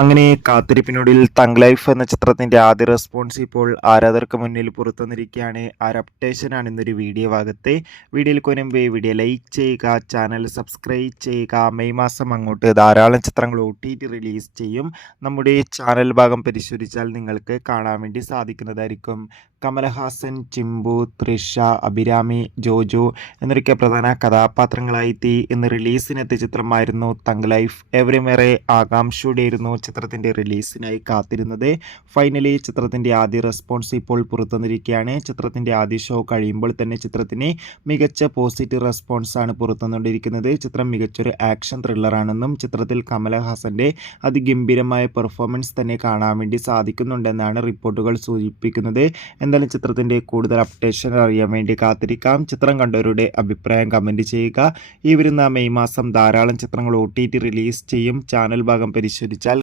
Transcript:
അങ്ങനെ കാത്തിരിപ്പിനൊടുവിൽ thug life എന്ന ചിത്രത്തിൻ്റെ ആദ്യ റെസ്പോൺസ് ഇപ്പോൾ ആരാധകർക്ക് മുന്നിൽ പുറത്തുവന്നിരിക്കുകയാണ്. ആ ഒരു അപ്ഡേഷനാണ് ഇന്നൊരു വീഡിയോ ഭാഗത്ത്. വീഡിയോയിൽ കൊനുമ്പേ വീഡിയോ ലൈക്ക് ചെയ്യുക, ചാനൽ സബ്സ്ക്രൈബ് ചെയ്യുക. മെയ് മാസം അങ്ങോട്ട് ധാരാളം ചിത്രങ്ങൾ OTT റിലീസ് ചെയ്യും. നമ്മുടെ ചാനൽ ഭാഗം പരിശോധിച്ചാൽ നിങ്ങൾക്ക് കാണാൻ വേണ്ടി സാധിക്കുന്നതായിരിക്കും. കമലഹാസൻ, ചിമ്പു, തൃഷ, അഭിരാമി, ജോജു എന്നൊക്കെ പ്രധാന കഥാപാത്രങ്ങളായി ഇന്ന് റിലീസിനെത്തിയ ചിത്രമായിരുന്നു തഗ് ലൈഫ്. ഏറെ ആകാംക്ഷയോടെയായിരുന്നു ചിത്രത്തിൻ്റെ റിലീസിനായി കാത്തിരുന്നത്. ഫൈനലി ചിത്രത്തിൻ്റെ ആദ്യ റെസ്പോൺസ് ഇപ്പോൾ പുറത്തുവന്നിരിക്കുകയാണ്. ചിത്രത്തിൻ്റെ ആദ്യ ഷോ കഴിയുമ്പോൾ തന്നെ ചിത്രത്തിന് മികച്ച പോസിറ്റീവ് റെസ്പോൺസാണ് പുറത്തുവന്നുകൊണ്ടിരിക്കുന്നത്. ചിത്രം മികച്ചൊരു ആക്ഷൻ ത്രില്ലറാണെന്നും ചിത്രത്തിൽ കമലഹാസൻ്റെ അതിഗംഭീരമായ പെർഫോമൻസ് തന്നെ കാണാൻ വേണ്ടി സാധിക്കുന്നുണ്ടെന്നാണ് റിപ്പോർട്ടുകൾ സൂചിപ്പിക്കുന്നത്. എന്തായാലും ചിത്രത്തിൻ്റെ കൂടുതൽ അപ്ഡേഷൻ അറിയാൻ വേണ്ടി കാത്തിരിക്കാം. ചിത്രം കണ്ടവരുടെ അഭിപ്രായം കമൻറ്റ് ചെയ്യുക. ഈ വരുന്ന മെയ് മാസം ധാരാളം ചിത്രങ്ങൾ OTT റിലീസ് ചെയ്യും. ചാനൽ ഭാഗം പരിശോധിച്ചാൽ